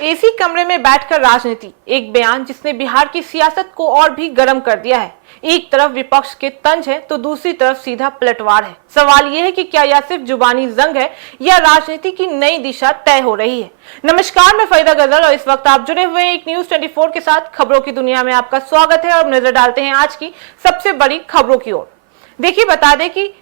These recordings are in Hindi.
एसी कमरे में बैठकर राजनीति, एक बयान जिसने बिहार की सियासत को और भी गर्म कर दिया है। एक तरफ विपक्ष के तंज है तो दूसरी तरफ सीधा पलटवार है। सवाल यह है कि क्या यह सिर्फ जुबानी जंग है या राजनीति की नई दिशा तय हो रही है। नमस्कार, मैं फरीदा गजल और इस वक्त आप जुड़े हुए हैं एक न्यूज 24 के साथ। खबरों की दुनिया में आपका स्वागत है और नजर डालते हैं आज की सबसे बड़ी खबरों की ओर। देखिए, बता दें कि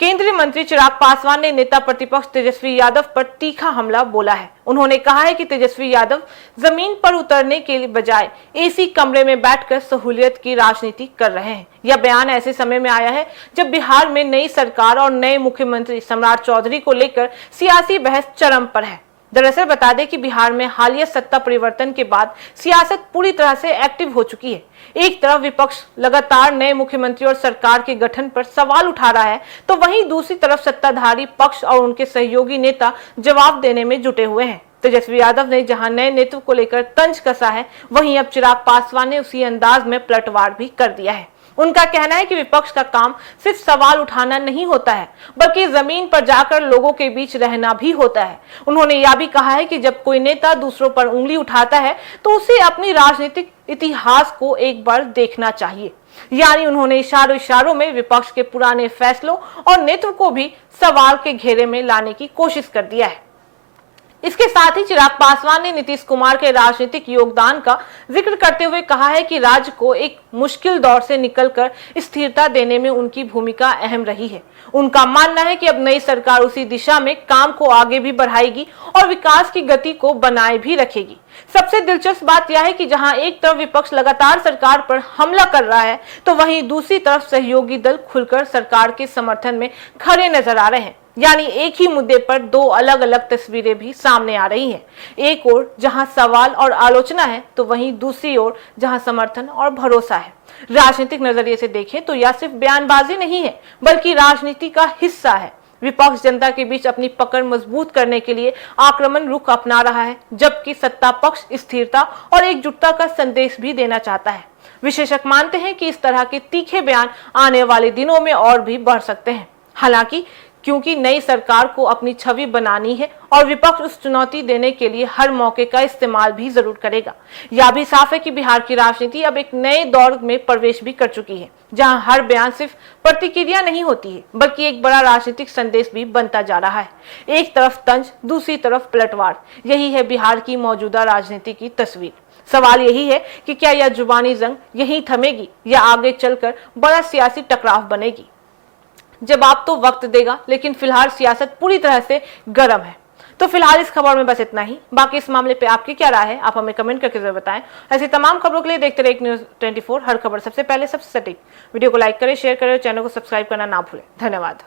केंद्रीय मंत्री चिराग पासवान ने नेता प्रतिपक्ष तेजस्वी यादव पर तीखा हमला बोला है। उन्होंने कहा है कि तेजस्वी यादव जमीन पर उतरने के बजाय एसी कमरे में बैठकर सहूलियत की राजनीति कर रहे हैं। यह बयान ऐसे समय में आया है जब बिहार में नई सरकार और नए मुख्यमंत्री सम्राट चौधरी को लेकर सियासी बहस चरम पर है। दरअसल बता दें कि बिहार में हालिया सत्ता परिवर्तन के बाद सियासत पूरी तरह से एक्टिव हो चुकी है। एक तरफ विपक्ष लगातार नए मुख्यमंत्री और सरकार के गठन पर सवाल उठा रहा है, तो वहीं दूसरी तरफ सत्ताधारी पक्ष और उनके सहयोगी नेता जवाब देने में जुटे हुए हैं। तेजस्वी यादव ने जहां नए नेतृत्व को लेकर तंज कसा है, वहीं अब चिराग पासवान ने उसी अंदाज में पलटवार भी कर दिया है। उनका कहना है कि विपक्ष का काम सिर्फ सवाल उठाना नहीं होता है, बल्कि जमीन पर जाकर लोगों के बीच रहना भी होता है। उन्होंने यह भी कहा है कि जब कोई नेता दूसरों पर उंगली उठाता है तो उसे अपनी राजनीतिक इतिहास को एक बार देखना चाहिए। यानी उन्होंने इशारों में विपक्ष के पुराने फैसलों और नेतृत्व को भी सवाल के घेरे में लाने की कोशिश कर दिया है। इसके साथ ही चिराग पासवान ने नीतीश कुमार के राजनीतिक योगदान का जिक्र करते हुए कहा है कि राज्य को एक मुश्किल दौर से निकलकर स्थिरता देने में उनकी भूमिका अहम रही है। उनका मानना है कि अब नई सरकार उसी दिशा में काम को आगे भी बढ़ाएगी और विकास की गति को बनाए भी रखेगी। सबसे दिलचस्प बात यह है कि जहां एक तरफ विपक्ष लगातार सरकार पर हमला कर रहा है, तो वहीं दूसरी तरफ सहयोगी दल खुलकर सरकार के समर्थन में खड़े नजर आ रहे हैं। यानी एक ही मुद्दे पर दो अलग अलग तस्वीरें भी सामने आ रही हैं। एक ओर जहां सवाल और आलोचना है, तो वहीं दूसरी ओर जहां समर्थन और भरोसा है। राजनीतिक नजरिए से देखें तो यह सिर्फ बयानबाजी नहीं है, बल्कि राजनीति का हिस्सा है। विपक्ष जनता के बीच अपनी पकड़ मजबूत करने के लिए आक्रमण रुख अपना रहा है, जबकि सत्ता पक्ष स्थिरता और एकजुटता का संदेश भी देना चाहता है। विशेषज्ञ मानते हैं कि इस तरह के तीखे बयान आने वाले दिनों में और भी बढ़ सकते हैं। हालांकि क्योंकि नई सरकार को अपनी छवि बनानी है और विपक्ष उस चुनौती देने के लिए हर मौके का इस्तेमाल भी जरूर करेगा। यह भी साफ है कि बिहार की राजनीति अब एक नए दौर में प्रवेश भी कर चुकी है, जहां हर बयान सिर्फ प्रतिक्रिया नहीं होती है, बल्कि एक बड़ा राजनीतिक संदेश भी बनता जा रहा है। एक तरफ तंज, दूसरी तरफ पलटवार, यही है बिहार की मौजूदा राजनीति की तस्वीर। सवाल यही है कि क्या यह जुबानी जंग यहीं थमेगी या आगे चलकर बड़ा सियासी टकराव बनेगी। जवाब तो वक्त देगा, लेकिन फिलहाल सियासत पूरी तरह से गर्म है। तो फिलहाल इस खबर में बस इतना ही। बाकी इस मामले पे आपकी क्या राय है, आप हमें कमेंट करके जरूर बताएं। ऐसी तमाम खबरों के लिए देखते रहिए न्यूज 24, हर खबर सबसे पहले सबसे सटीक। वीडियो को लाइक करें, शेयर करें और चैनल को सब्सक्राइब करना ना भूलें। धन्यवाद।